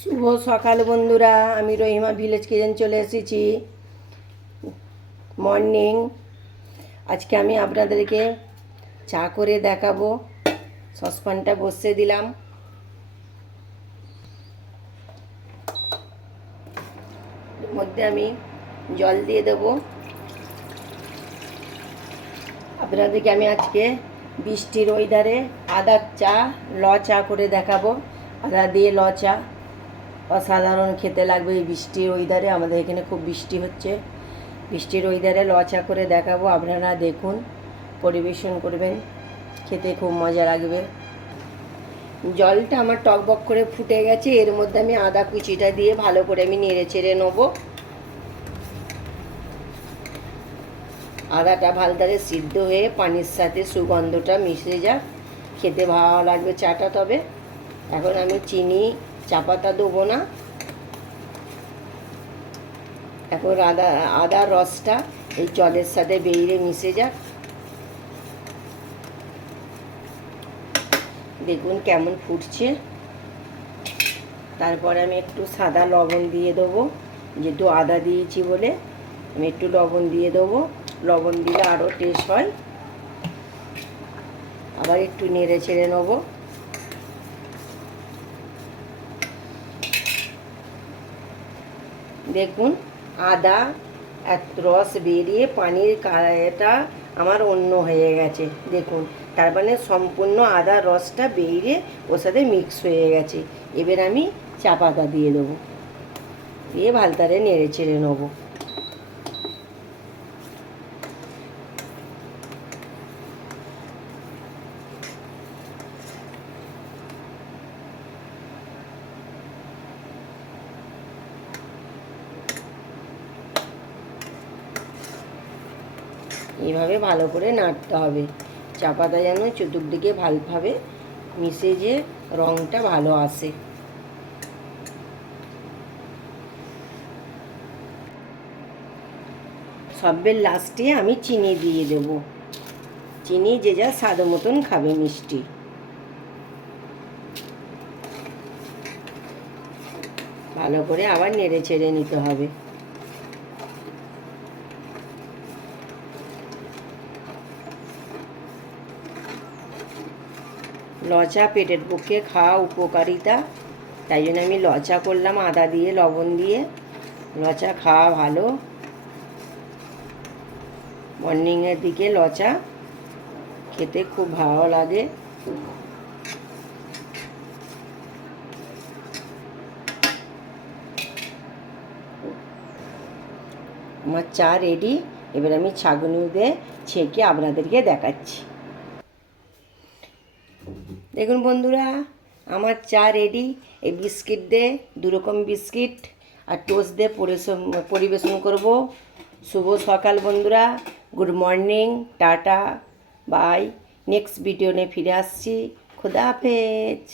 শুভ সকাল বন্ধুরা, আমি রহিমা ভিলেজ কিচেন চলে এসেছি। মর্নিং। আজকে আমি আপনাদেরকে চা করে দেখাবো। সসপ্যানটা বসিয়ে দিলাম। এর মধ্যে আমি জল দিয়ে দেব। আপনাদেরকে আমি আজকে বৃষ্টির ওয়েদারে আদার চা, ল চা করে দেখাবো। আদা দিয়ে ল চা অসাধারণ খেতে লাগবে। এই বৃষ্টির ওয়েদারে, আমাদের এখানে খুব বৃষ্টি হচ্ছে। বৃষ্টির ওয়েদারে লচা করে দেখাবো, আপনারা দেখুন, পরিবেশন করবেন, খেতে খুব মজা লাগবে। জলটা আমার টকবক করে ফুটে গেছে। এর মধ্যে আমি আদা কুচিটা দিয়ে ভালো করে আমি নেড়ে চেড়ে নেবো। আদাটা ভালদারে সিদ্ধ হয়ে পানির সাথে সুগন্ধটা মিশে যাক, খেতে ভালো লাগবে চাটা। তবে এখন আমি চিনি চা পাতা দেবো না। এখন আদার রসটা এই জলের সাথে বেরিয়ে মিশে যাক। দেখুন কেমন ফুটছে। তারপরে আমি একটু সাদা লবণ দিয়ে দেবো, যেহেতু আদা দিয়েছি বলে আমি একটু লবণ দিয়ে দেবো। লবণ দিলে আরও টেস্ট হয়। আবার একটু নেড়ে ছেড়ে নেবো। দেখুন আদা রস বেরিয়ে পানির এটা আমার অন্য হয়ে গেছে। দেখুন, তার মানে সম্পূর্ণ আদার রসটা বেরিয়ে ওর সাথে মিক্স হয়ে গেছে। এবার আমি চা পাতা দিয়ে দেবো, দিয়ে ভালতারে নেড়ে চেড়ে নেবো। এইভাবে ভালো করে নাড়তে হবে। চা পাতা যেন চতুর্দিকে ভালোভাবে মিশে যে রঙটা ভালো আসে। সবের লাস্টে আমি চিনি দিয়ে দেব। চিনি যে যা স্বাদ মতন খাবে মিষ্টি। ভালো করে আবার নেড়ে চেড়ে নিতে হবে। লচা পেটের পক্ষে খাওয়া উপকারিতা, তাই জন্য আমি লচা করলাম আদা দিয়ে লবণ দিয়ে। লচা খাওয়া ভালো। মর্নিংয়ের দিকে লচা খেতে খুব ভালো লাগে। আমার চা রেডি। এবার আমি ছাঁকনি দিয়ে ছেঁকে আপনাদেরকে দেখাচ্ছি। দেখুন বন্ধুরা, আমার চা রেডি। এই বিস্কিট দিয়ে, দুরকম বিস্কিট আর টোস্ট দিয়ে পরিবেশন করব। শুভ সকাল বন্ধুরা, good morning, tata, bye. Next video নিয়ে ফিরে আসছি। খুদা হাফেজ।